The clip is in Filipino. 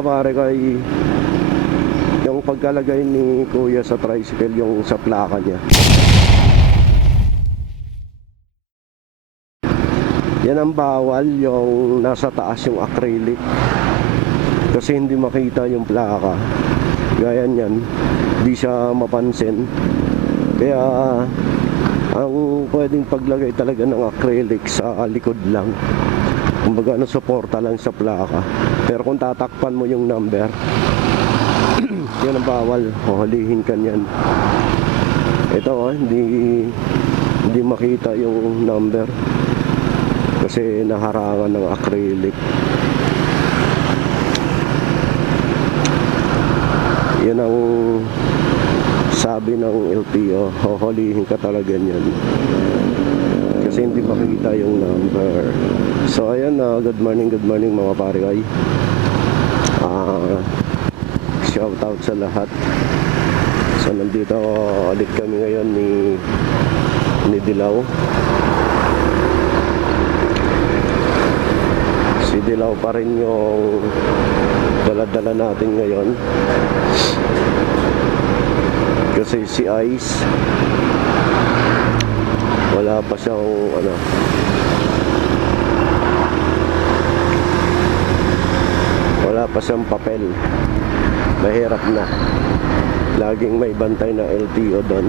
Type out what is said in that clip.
mga pare kay yung pagkalagay ni kuya sa tricycle, yung sa plaka niya, yan ang bawal, yung nasa taas yung acrylic, kasi hindi makita yung plaka. Gaya niyan, hindi siya mapansin. Kaya ang pwedeng paglagay talaga ng acrylic sa likod lang, kumbaga suporta lang sa plaka. Pero kung tatakpan mo yung number, yan ang bawal, huhulihin ka niyan. Ito hindi makita yung number kasi naharangan ng acrylic. Yan ang sabi ng LTO, huhulihin ka talaga niyan kasi hindi makita yung number. So ayan, good morning mga pare. Shout out sa lahat. So nandito ulit kami ngayon ni Dilaw. Si Dilaw pa rin yung dala-dala natin ngayon, kasi si Ice wala pa siyang wala pa siyang papel. Mahirap na, laging may bantay na LTO doon.